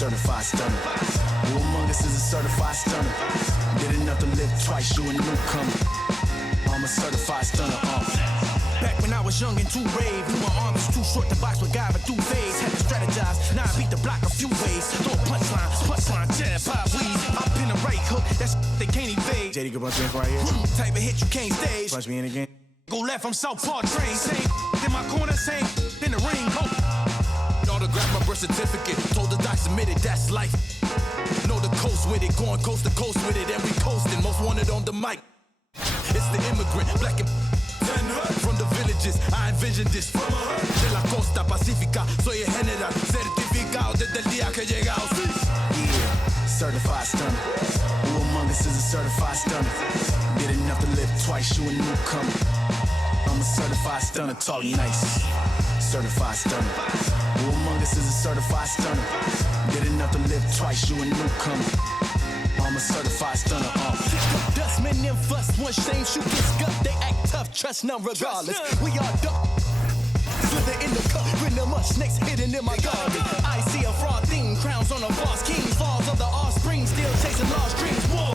certified stunner. Who among us is a certified stunner? Did enough to live twice, you a newcomer. I'm a certified stunner. Back when I was young and too brave, knew my arm was too short to box with guy, but through phase. Had to strategize, now I beat the block a few ways. Throw a punchline, jab, pop, weave. I pin a right hook, that's they can't evade. JD, go punch in right here. Type of hit you can't stage. Punch me in again. Go left, I'm Southpaw train. Same in my corner, same in the ring. Hope. Autograph my birth certificate. Told the doc submitted, that's life. Know the coast with it, going coast to coast with it, and we coasting. Most wanted on the mic. It's the immigrant, black and from the villages. I envisioned this from de la costa pacífica. Soy el general, certificado desde el día que llegamos. Yeah, certified stunner. Who among us is a certified stunner? Did enough to live twice, you a newcomer. I'm a certified stunner, talk nice. Certified stunner. Who among us is a certified stunner? Did enough to live twice, you a newcomer. I'm a certified stunner. Dustmen and fuss, one shame, shoot this gut. They act tough, trust none regardless. We are duck. Slither in the cup, when the much snakes hidden in my garden. I see a fraud theme, crowns on a false king. Falls of the offspring, still chasing lost dreams. War.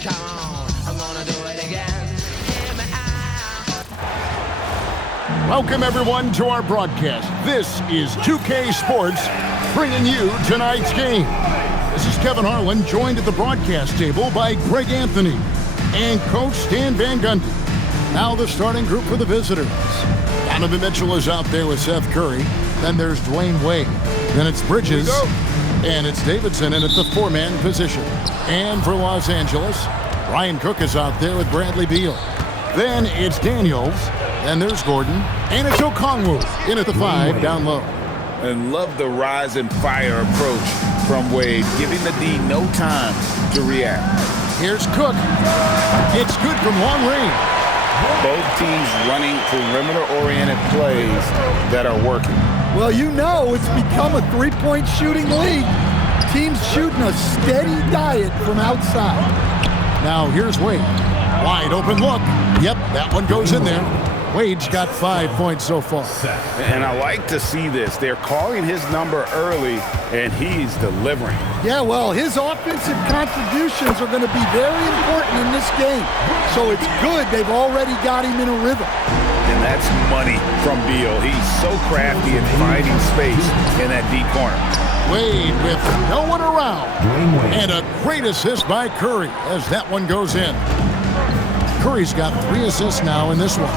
Come on, I'm gonna do it again. Hear me out. Welcome, everyone, to our broadcast. This is 2K Sports bringing you tonight's game. This is Kevin Harlan, joined at the broadcast table by Greg Anthony and Coach Stan Van Gundy. Now the starting group for the visitors. Donovan Mitchell is out there with Seth Curry. Then there's Dwayne Wade. Then it's Bridges. And it's Davidson in at the four-man position. And for Los Angeles, Ryan Cook is out there with Bradley Beal. Then it's Daniels. Then there's Gordon. And it's Okongwu in at the five down low. And love the rise and fire approach from Wade, giving the D no time to react. Here's Cook. It's good from long range. Both teams running perimeter-oriented plays that are working. Well, you know it's become a three-point shooting league. Teams shooting a steady diet from outside. Now here's Wade. Wide open look. Yep, that one goes in there. Wade's got 5 points so far. And I like to see this. They're calling his number early, and he's delivering. Yeah, well, his offensive contributions are going to be very important in this game. So it's good they've already got him in a rhythm. And that's money from Beal. He's so crafty at finding space in that deep corner. Wade with no one around. And a great assist by Curry as that one goes in. Curry's got 3 assists now in this one.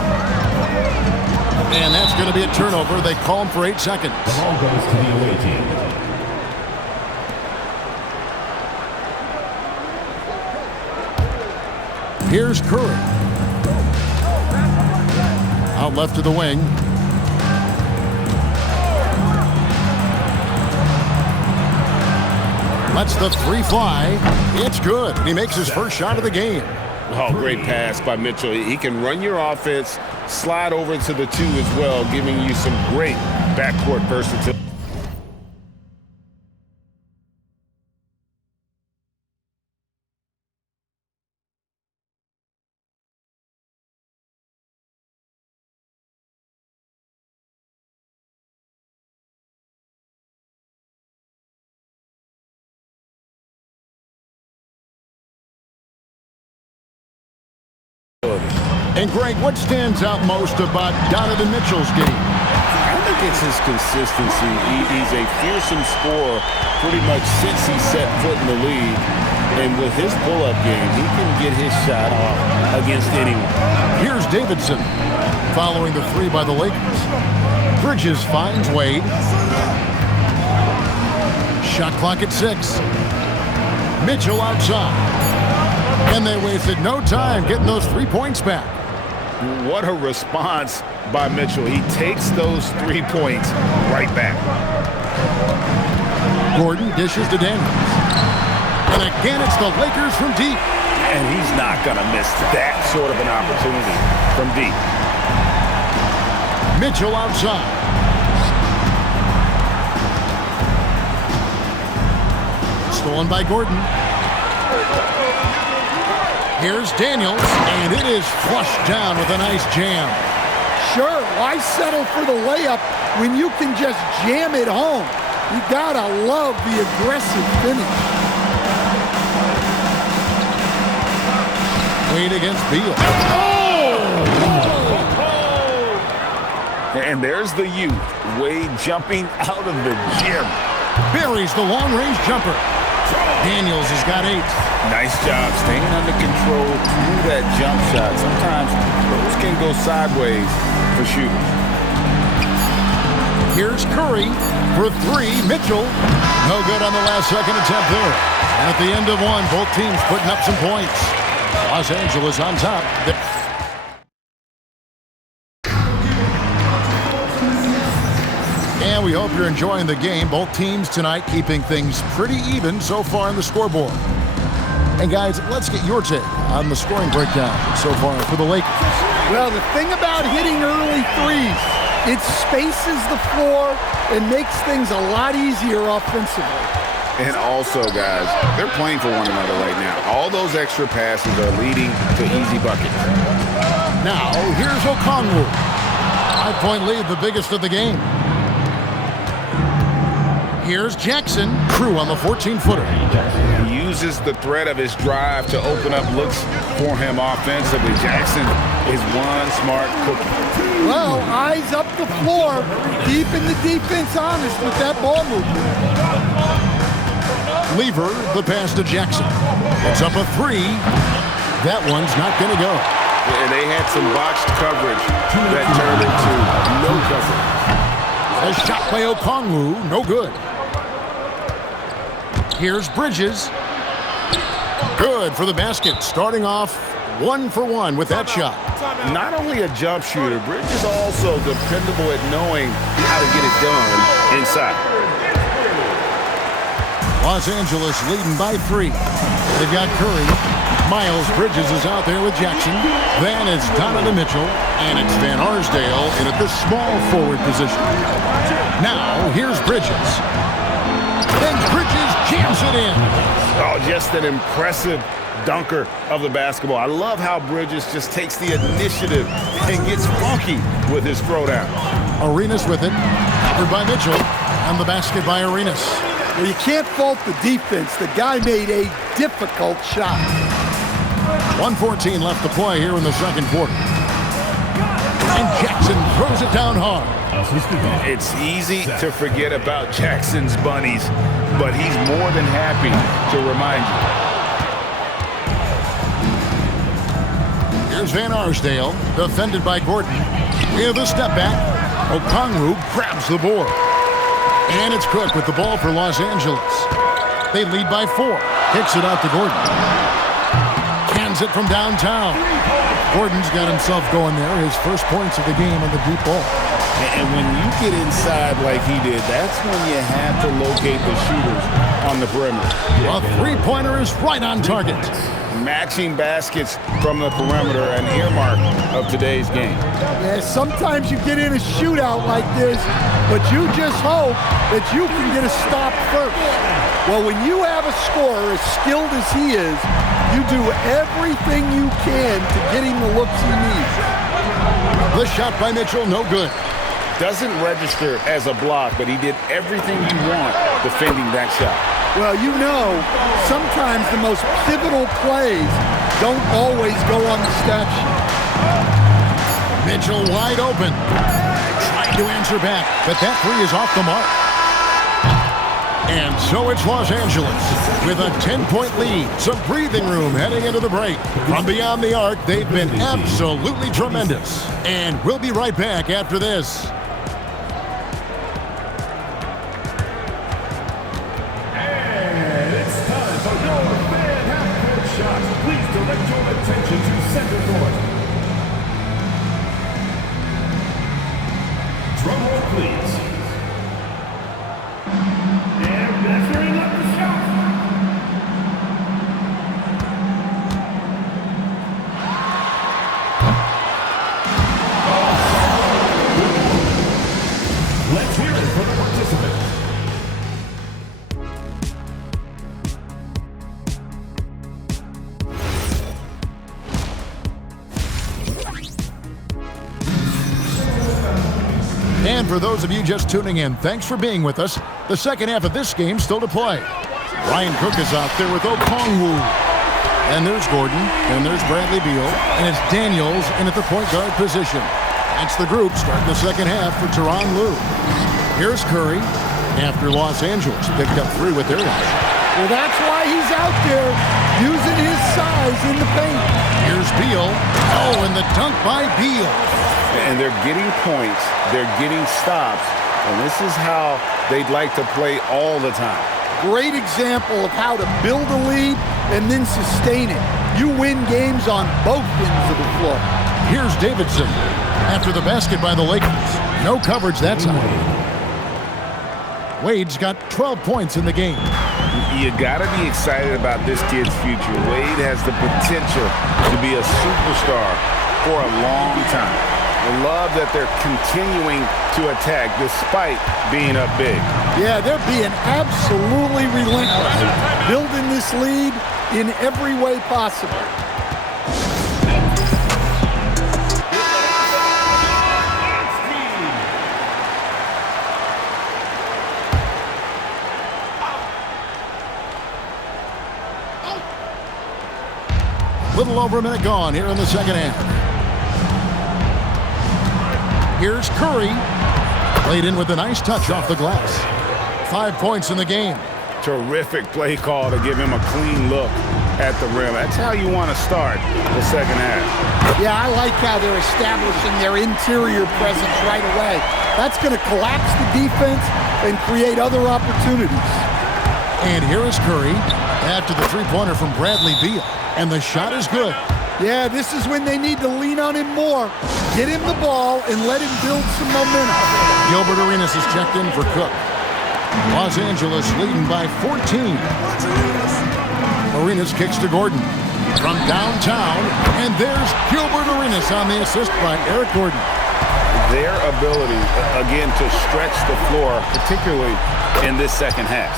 And that's going to be a turnover. They call him for 8 seconds. The ball goes to the away team. Here's Curry. Out left to the wing. Lets the three fly. It's good. He makes his first shot of the game. Oh, great pass by Mitchell. He can run your offense, slide over to the 2 as well, giving you some great backcourt versatility. And Greg, what stands out most about Donovan Mitchell's game? I think it's his consistency. He's a fearsome scorer pretty much since he set foot in the league. And with his pull-up game, he can get his shot off against anyone. Here's Davidson following the three by the Lakers. Bridges finds Wade. Shot clock at 6. Mitchell outside. And they wasted no time getting those 3 points back. What a response by Mitchell. He takes those 3 points right back. Gordon dishes to Daniels. And again, it's the Lakers from deep. And he's not going to miss that sort of an opportunity from deep. Mitchell outside. Stolen by Gordon. Here's Daniels, and it is flushed down with a nice jam. Sure, why settle for the layup when you can just jam it home? You gotta love the aggressive finish. Wade against Beal. And there's the youth, Wade jumping out of the gym. Buries the long-range jumper. Daniels has got 8. Nice job staying under control through that jump shot. Sometimes those can go sideways for shooters. Here's Curry for 3. Mitchell, no good on the last second attempt there. And at the end of one, both teams putting up some points. Los Angeles on top. And we hope you're enjoying the game. Both teams tonight keeping things pretty even so far on the scoreboard. And guys, let's get your take on the scoring breakdown so far for the Lakers. Well, the thing about hitting early threes, it spaces the floor and makes things a lot easier offensively. And also, guys, they're playing for one another right now. All those extra passes are leading to easy buckets. Now, here's Okongwu. 5-point lead, the biggest of the game. Here's Jackson. Crew on the 14-footer. He uses the threat of his drive to open up looks for him offensively. Jackson is one smart cookie. Well, eyes up the floor, keeping the defense honest with that ball movement. Lever, the pass to Jackson. It's up a 3. That one's not going to go. And they had some botched coverage that turned into no coverage. A shot by Okongwu, no good. Here's Bridges. Good for the basket, starting off 1 for 1 with that shot. Not only a jump shooter, Bridges also dependable at knowing how to get it done inside. Los Angeles leading by 3. They've got Curry. Miles Bridges is out there with Jackson. Then it's Donovan Mitchell, and it's Van Arsdale in at the small forward position. Now, here's Bridges. And Bridges jams it in. Oh, just an impressive dunker of the basketball. I love how Bridges just takes the initiative and gets funky with his throwdown. Arenas with it. Covered by Mitchell. And the basket by Arenas. Well, you can't fault the defense. The guy made a difficult shot. 1:14 left to play here in the second quarter. And Jackson throws it down hard. It's easy to forget about Jackson's bunnies, but he's more than happy to remind you. Here's Van Arsdale, defended by Gordon. We have a step back. Okongwu grabs the board. And it's Cook with the ball for Los Angeles. They lead by 4. Kicks it out to Gordon. Cans it from downtown. Gordon's got himself going there. His first points of the game on the deep ball. And when you get inside like he did, that's when you have to locate the shooters on the perimeter. A three-pointer is right on target. Matching baskets from the perimeter, an earmark of today's game. Yeah, sometimes you get in a shootout like this, but you just hope that you can get a stop first. Well, when you have a scorer as skilled as he is, you do everything you can to get him the looks he needs. The shot by Mitchell, no good. Doesn't register as a block, but he did everything you want defending that shot. Well, you know, sometimes the most pivotal plays don't always go on the stat sheet. Mitchell wide open. Trying to answer back, but that 3 is off the mark. And so it's Los Angeles with a 10-point lead. Some breathing room heading into the break. From beyond the arc, they've been absolutely tremendous. And we'll be right back after this. And it's time for your fan half-court shot. Please direct your attention to center court. Drum roll, please. And measuring up the shot. Let's hear it for the participant. And for those of you just tuning in, thanks for being with us. The second half of this game still to play. Ryan Cook is out there with Okongwu. And there's Gordon, and there's Bradley Beal, and it's Daniels in at the point guard position. That's the group starting the second half for Tyronn Lue. Here's Curry after Los Angeles picked up 3 with their line. Well, that's why he's out there using his size in the paint. Here's Beal. Oh, and the dunk by Beal. And they're getting points, they're getting stops, and this is how they'd like to play all the time. Great example of how to build a lead and then sustain it. You win games on both ends of the floor. Here's Davidson after the basket by the Lakers. No coverage that time. Wade's got 12 points in the game. You gotta be excited about this kid's future. Wade has the potential to be a superstar for a long time. I love that they're continuing to attack despite being up big. Yeah, they're being absolutely relentless, building this lead in every way possible. Little over a minute gone here in the second half. Here's Curry. Played in with a nice touch off the glass. 5 points in the game. Terrific play call to give him a clean look at the rim. That's how you want to start the second half. Yeah, I like how they're establishing their interior presence right away. That's going to collapse the defense and create other opportunities. And here is Curry after the three-pointer from Bradley Beal. And the shot is good. Yeah, this is when they need to lean on him more. Get him the ball and let him build some momentum. Gilbert Arenas is checked in for Cook. Los Angeles leading by 14. Arenas kicks to Gordon from downtown, and there's Gilbert Arenas on the assist by Eric Gordon. Their ability, again, to stretch the floor, particularly in this second half.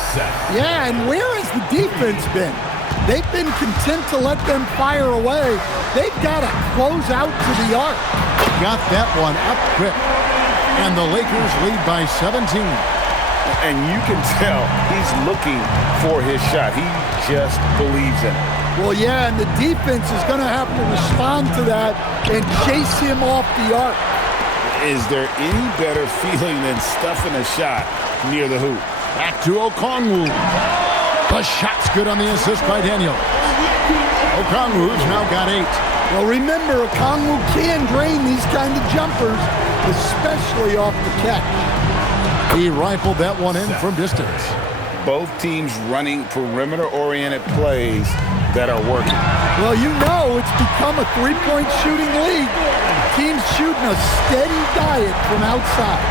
Yeah, and where has the defense been? They've been content to let them fire away. They've got to close out to the arc. Got that one up quick, and the Lakers lead by 17. And you can tell he's looking for his shot. He just believes in it. Well, yeah, and the defense is going to have to respond to that and chase him off the arc. Is there any better feeling than stuffing a shot near the hoop? Back to Okongwu. The shot's good on the assist by Daniel. Okongwu's now got 8. Well, remember, Okongwu can drain these kind of jumpers, especially off the catch. He rifled that one in from distance. Both teams running perimeter-oriented plays that are working. Well, you know it's become a three-point shooting league. Teams shooting a steady diet from outside.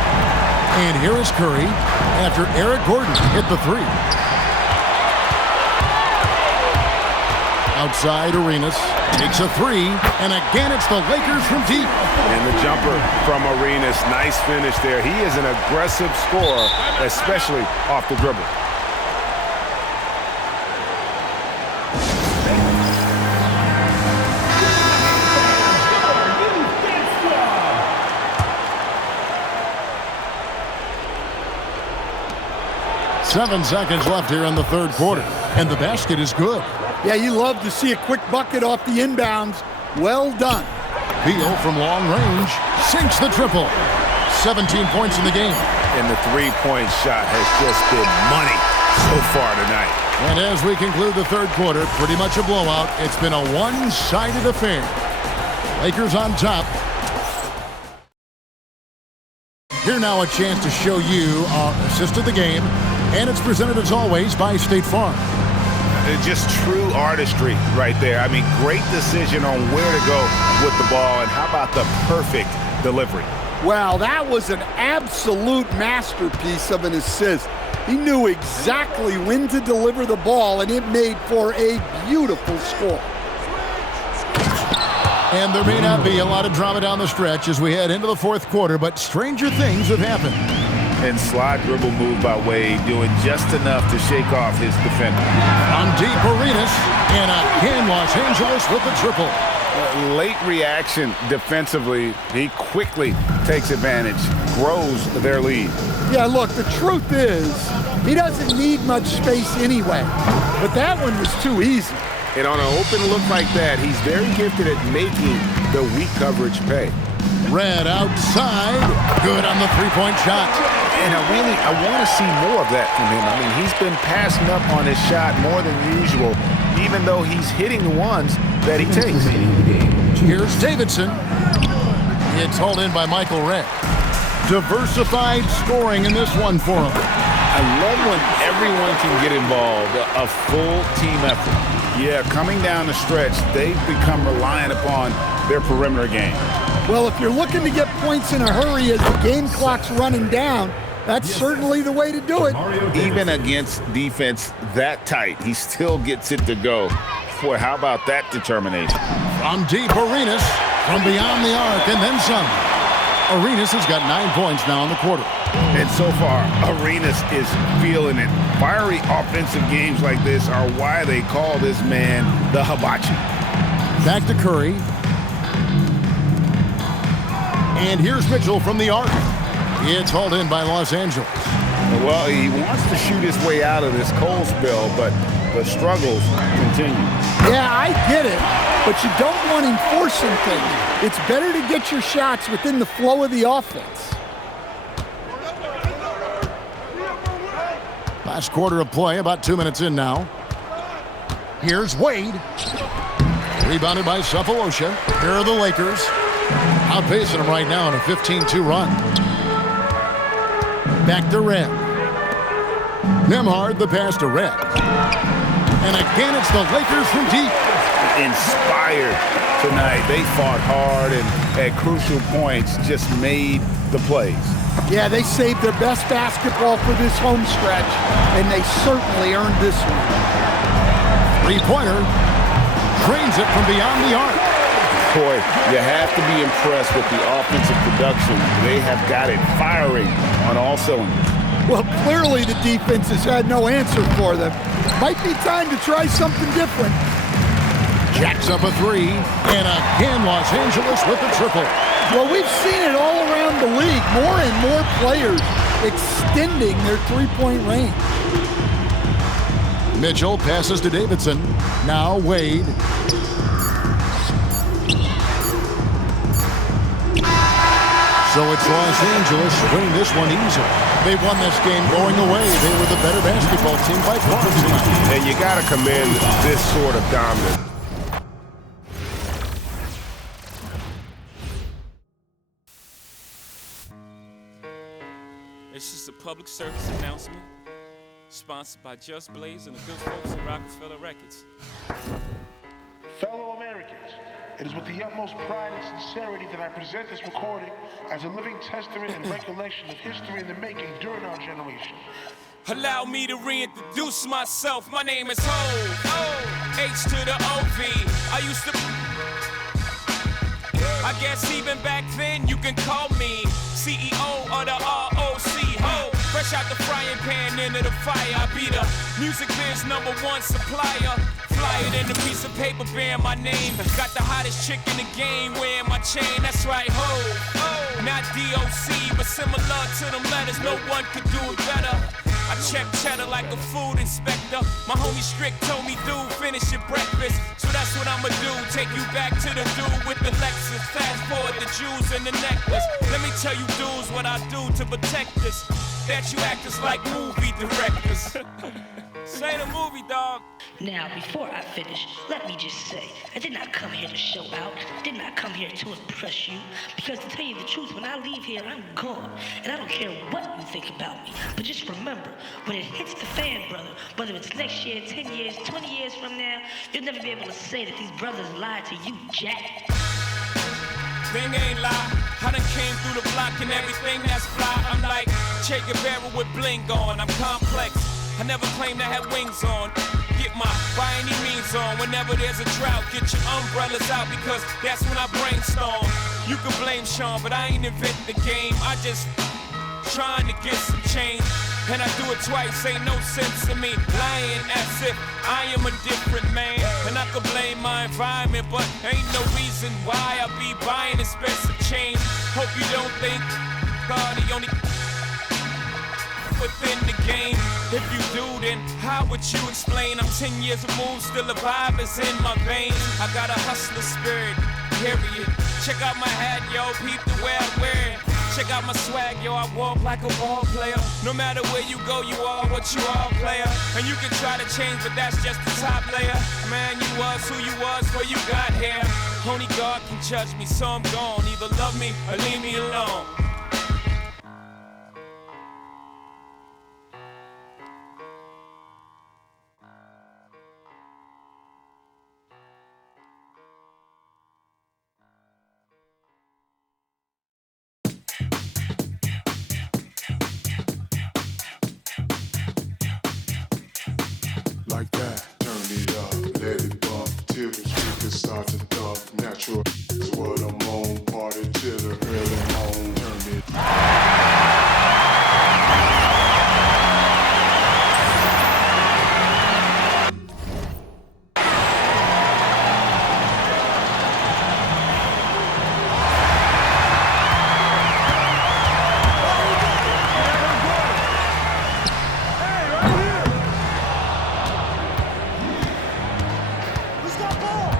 And here is Curry after Eric Gordon hit the three. Outside, Arenas takes a three, and again it's the Lakers from deep. And the jumper from Arenas, nice finish there. He is an aggressive scorer, especially off the dribble. Seven seconds left here in the third quarter, and the basket is good. Yeah, you love to see a quick bucket off the inbounds. Well done. Beal from long range sinks the triple. 17 points in the game. And the three-point shot has just been money so far tonight. And as we conclude the third quarter, pretty much a blowout. It's been a one-sided affair. Lakers on top. Here now a chance to show you our assist of the game. And it's presented as always by State Farm. Just true artistry right there. I mean, great decision on where to go with the ball, and how about the perfect delivery? Wow, that was an absolute masterpiece of an assist. He knew exactly when to deliver the ball, and it made for a beautiful score. And there may not be a lot of drama down the stretch as we head into the fourth quarter, but stranger things have happened. And slide dribble move by Wade, doing just enough to shake off his defender. On deep, Arenas, and again Los Angeles with the triple. Late reaction defensively. He quickly takes advantage, grows their lead. Yeah, look, the truth is, he doesn't need much space anyway. But that one was too easy. And on an open look like that, he's very gifted at making the weak coverage pay. Red outside, good on the three-point shot. And I want to see more of that from him. I mean, he's been passing up on his shot more than usual, even though he's hitting the ones that he takes. Here's Davidson. It's hauled in by Michael Redd. Diversified scoring in this one for him. I love when everyone can get involved, a full team effort. Yeah, coming down the stretch, they've become reliant upon their perimeter game. Well, if you're looking to get points in a hurry as the game clock's running down, that's certainly the way to do it. Even against defense that tight, he still gets it to go. Boy, how about that determination? From deep, Arenas, from beyond the arc, and then some. Arenas has got 9 points now in the quarter. And so far, Arenas is feeling it. Fiery offensive games like this are why they call this man the hibachi. Back to Curry. And here's Mitchell from the arc. It's hauled in by Los Angeles. Well, he wants to shoot his way out of this cold spell, but the struggles continue. Yeah, I I get it, but you don't want him forcing things. It's better to get your shots within the flow of the offense. Last quarter of play, about 2 minutes in now. Here's Wade. Rebounded by Cephalosha. Here are the Lakers. Outpacing them right now in a 15-2 run. Back to Red. Nembhard, the pass to Red. And again, it's the Lakers from deep. Inspired tonight. They fought hard and at crucial points just made the plays. Yeah, they saved their best basketball for this home stretch, and they certainly earned this one. Three-pointer. Drains it from beyond the arc. Boy, you have to be impressed with the offensive production. They have got it firing on all cylinders. Well, clearly the defense has had no answer for them. Might be time to try something different. Jacks up a three, and again Los Angeles with the triple. Well, we've seen it all around the league. More and more players extending their three-point range. Mitchell passes to Davidson. Now Wade. So it's Los Angeles winning this one easily. They won this game going away. They were the better basketball team by far tonight. And you got to commend this sort of dominance. It's just a public service announcement sponsored by Just Blaze and the good folks at Rockefeller Records. Fellow Americans, it is with the utmost pride and sincerity that I present this recording as a living testament and recollection of history in the making during our generation. Allow me to reintroduce myself. My name is Ho, H to the O-V. I used to... I guess even back then you can call me CEO of the ROC. Ho, fresh out the frying pan into the fire. I be the music biz #1 supplier. Flyer than a piece of paper bearing my name. Got the hottest chick in the game wearing my chain. That's right, ho. Not DOC, but similar to them letters. No one could do it better. I check cheddar like a food inspector. My homie Strick told me, dude, finish your breakfast. So that's what I'ma do. Take you back to the dude with the Lexus. Fast forward the jewels and the necklace. Let me tell you dudes what I do to protect this. That you actors like movie directors. Say the movie, dog. Now, before I finish, let me just say, I did not come here to show out. I did not come here to impress you. Because to tell you the truth, when I leave here, I'm gone. And I don't care what you think about me. But just remember, when it hits the fan, brother, whether it's next year, 10 years, 20 years from now, you'll never be able to say that these brothers lied to you, Jack. Thing ain't lie. I done came through the block and everything that's fly. I'm like Che Guevara with bling on. I'm complex. I never claimed I had wings on. Get my by any means on. Whenever there's a drought, get your umbrellas out because that's when I brainstorm. You can blame Sean, but I ain't invent the game. I just trying to get some change. And I do it twice, ain't no sense in me lying as if I am a different man. And I could blame my environment, but ain't no reason why I be buying expensive change. Hope you don't think God, the only within the game. If you do, then how would you explain? I'm 10 years removed, still the vibe is in my veins. I got a hustler spirit, period. Check out my hat, yo, peep the way I wear it. Check out my swag, yo, I walk like a ball player. No matter where you go, you are what you are, player. And you can try to change, but that's just the top layer. Man, you was who you was before you got here. Only God can judge me, so I'm gone. Either love me or leave me alone. Like that, turn it up, let it bump till the speakers start to thump. Natural is what I'm on, party till the early morning. Turn it. Who's got ball?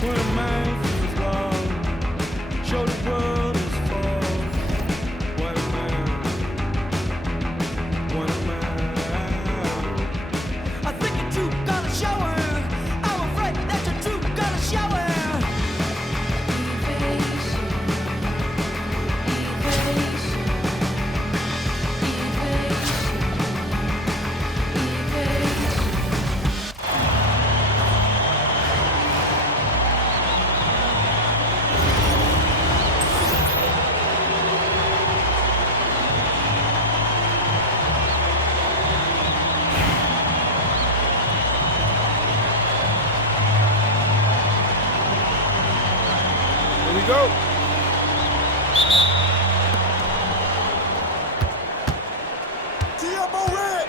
When a man feels love, show the world his fall. What a man. What a man. I think you're too gonna shower. I'm afraid that you're too gonna shower. Here we go. Tiamo Red.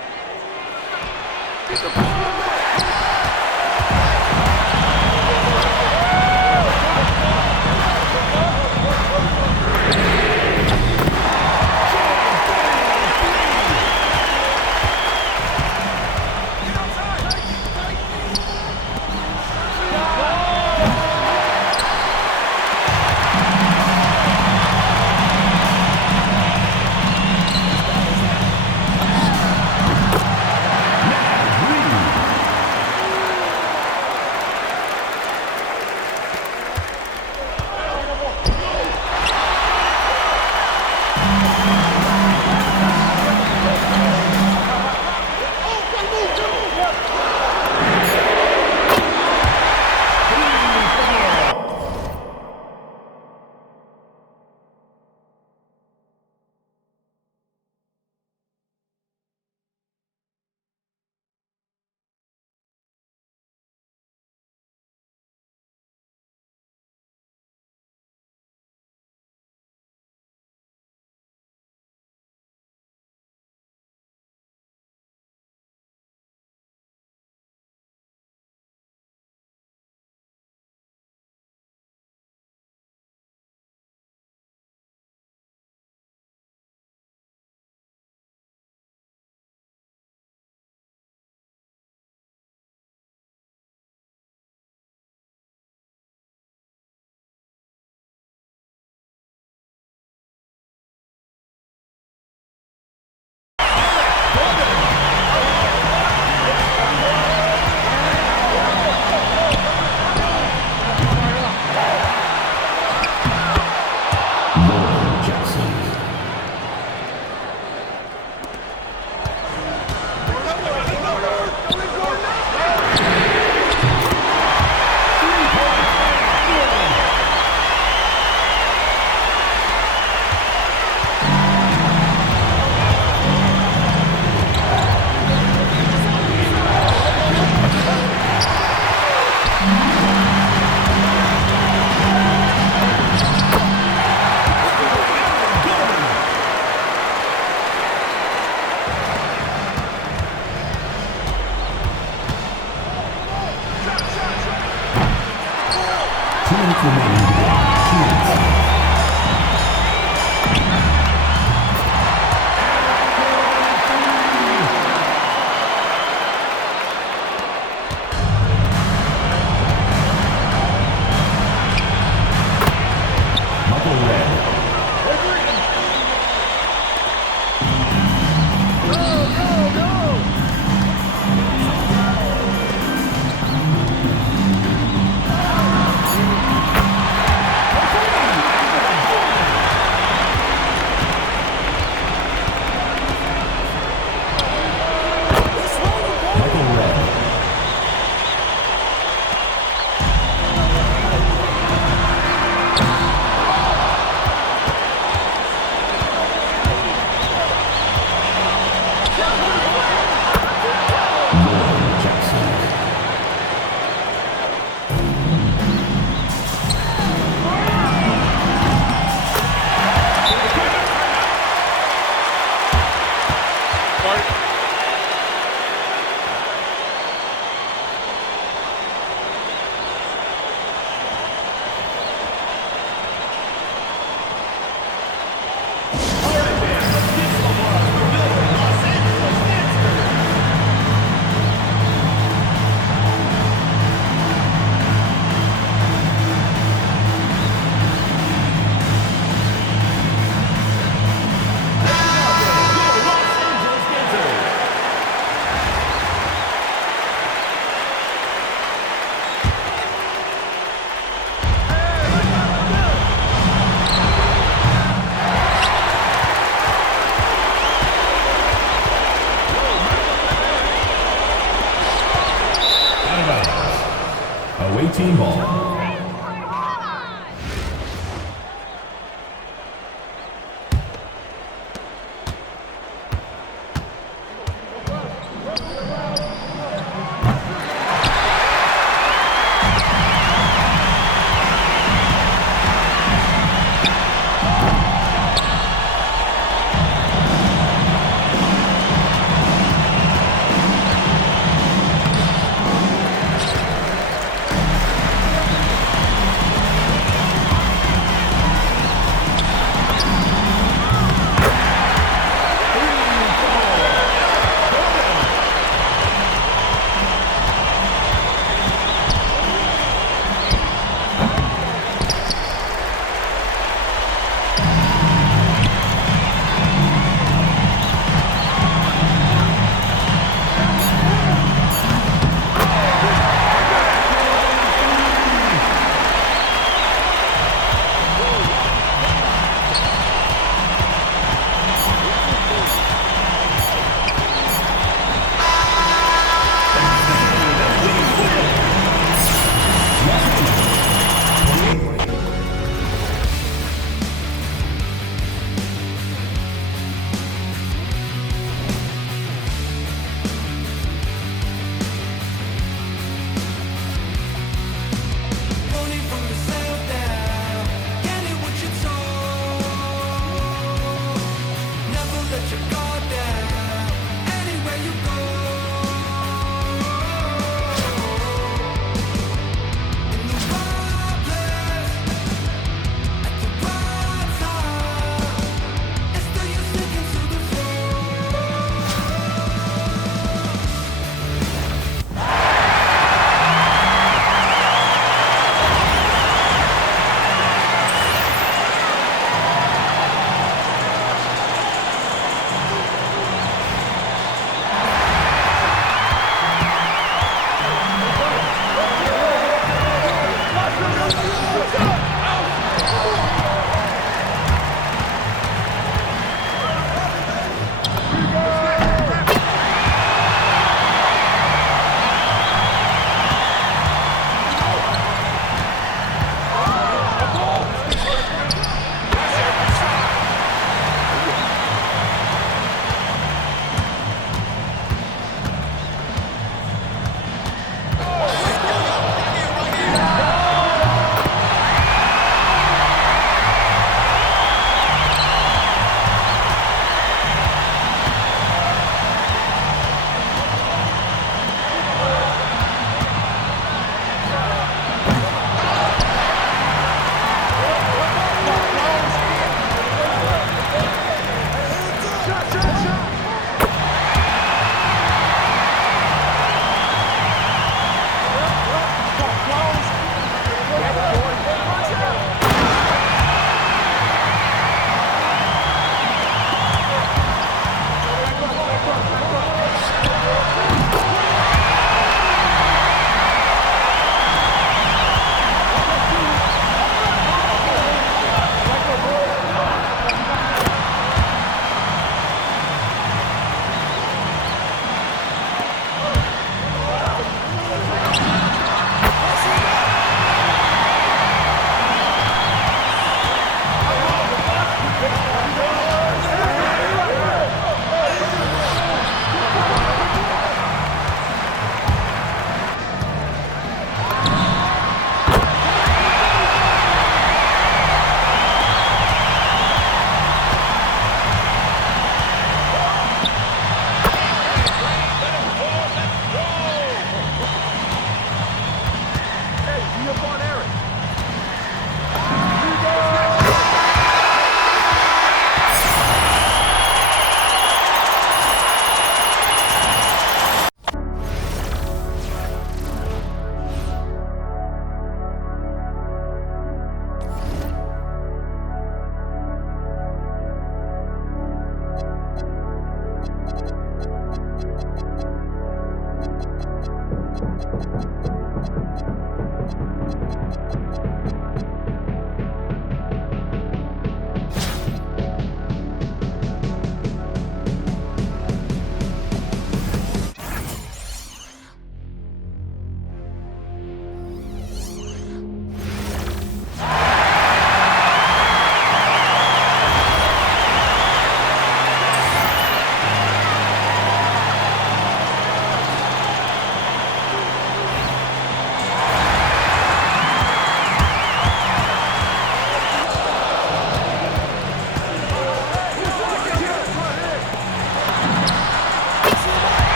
team ball.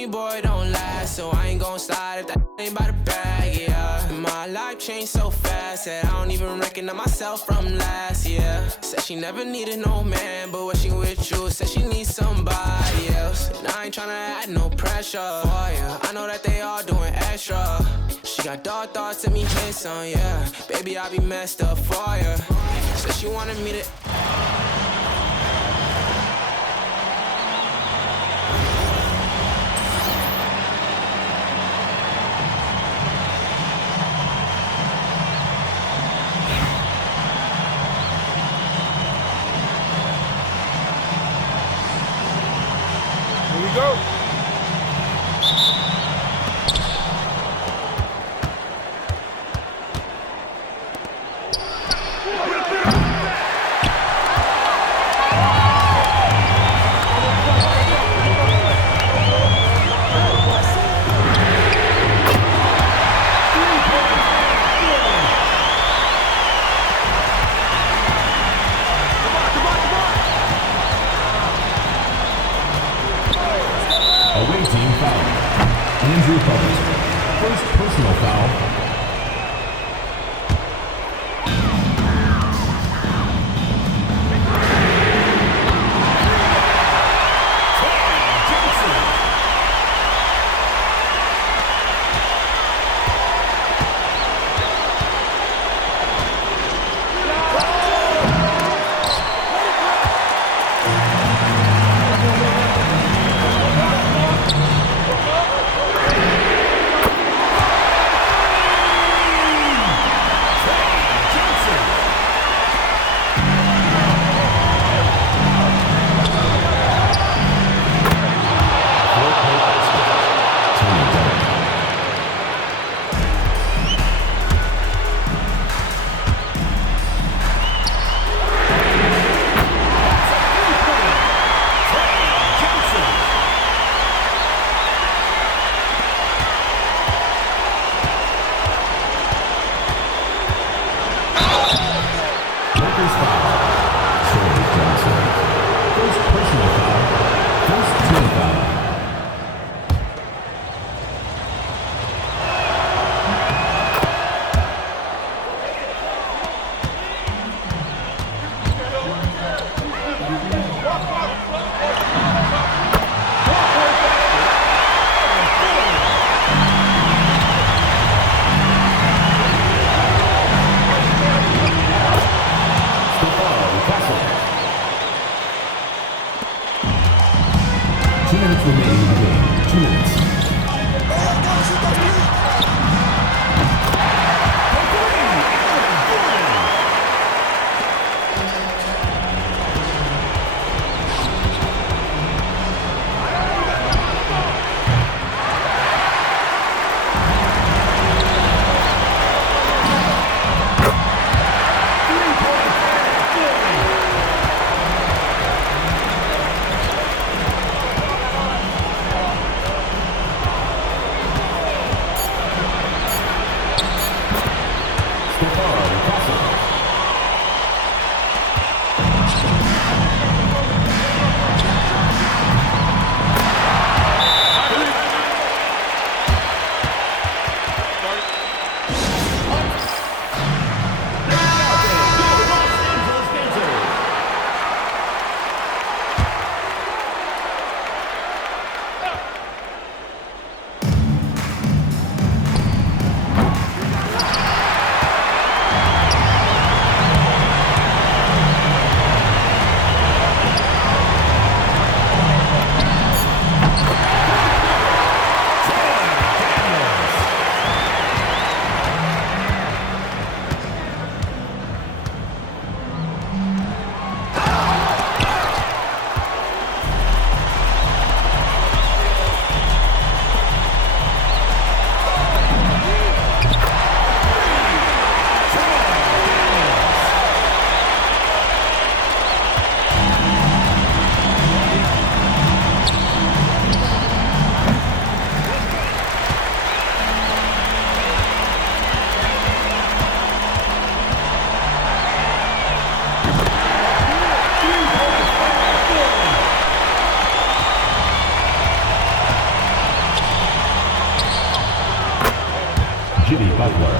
me, boy, don't last. So I ain't gon' slide if that ain't by the bag, yeah. My life changed so fast that I don't even recognize myself from last year. Said she never needed no man, but when she with you, said she needs somebody else. And I ain't tryna add no pressure for you. I know that they all doing extra. She got dark thoughts and me hit some, yeah. Baby, I be messed up for you. Said she wanted me to. Here we go. Away team foul. Andrew Puppet. First personal foul. Jimmy Butler.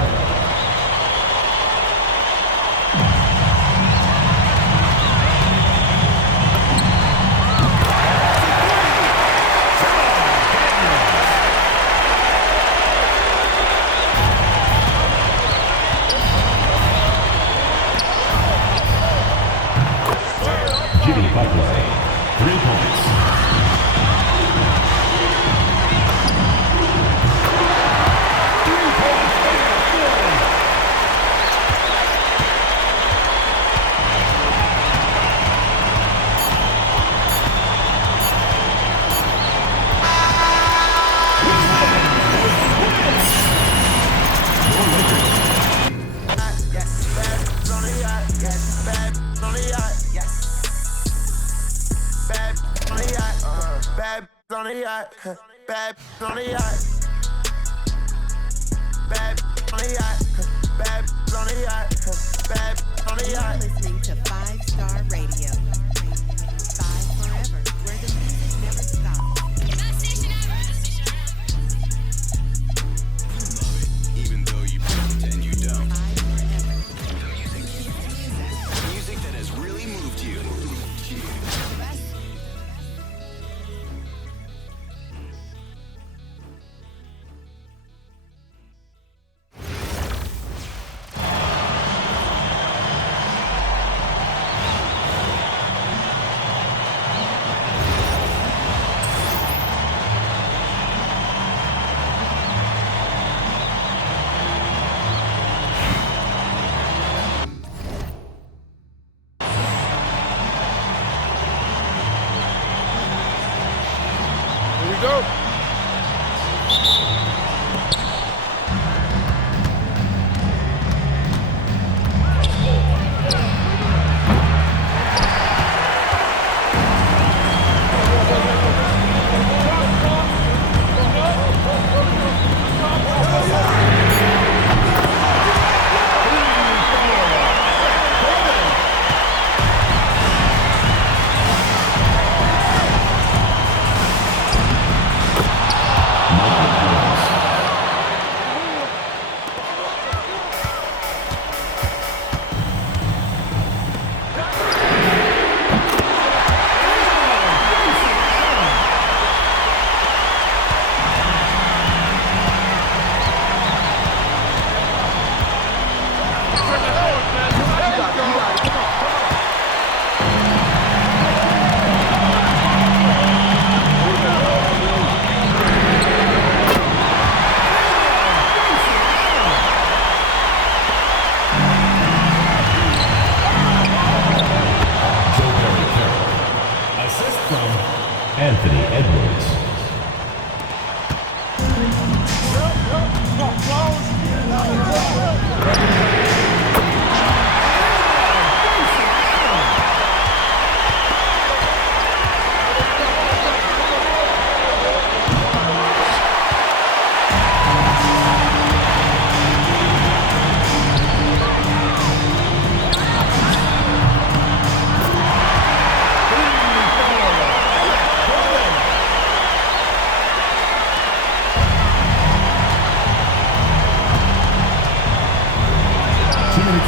Jimmy Butler, 3 points. Bad on the yacht. Bad on the yacht. Bad on the yacht. Bad on the yacht. You're listening to 5-Star Radio. 5 forever, where the music never stops. Even though you pretend you don't. 5 forever. The music that has really moved you. Here we go. Assist from Anthony Edwards.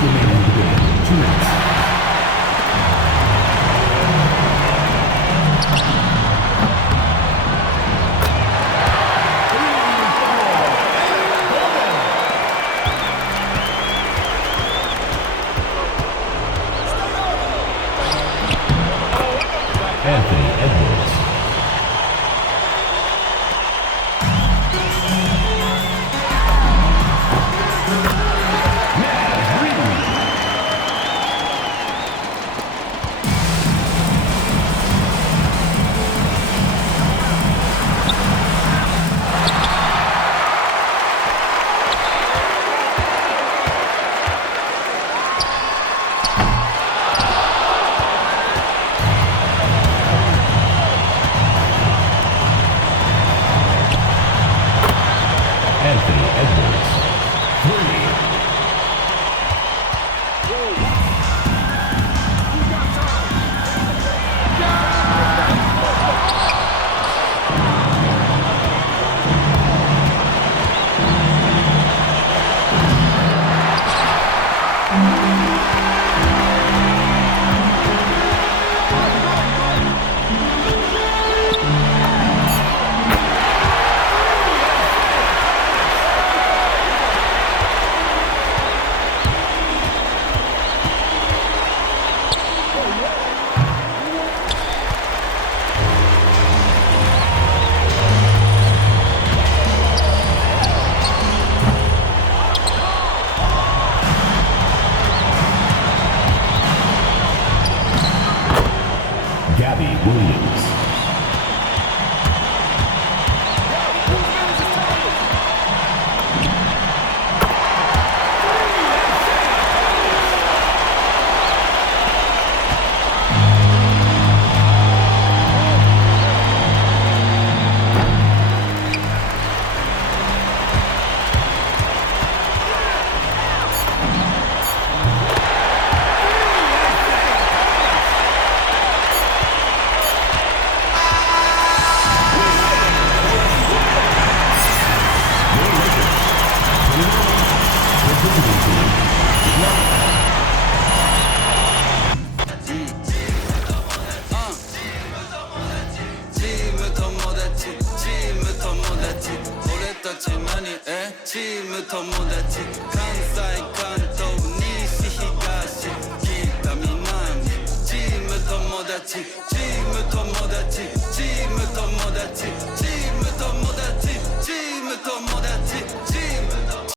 Remaining in the game. 2 minutes. Anthony Edwards. Anthony Edwards. 3. ち何チーム友達関西関東西東北南チーム友達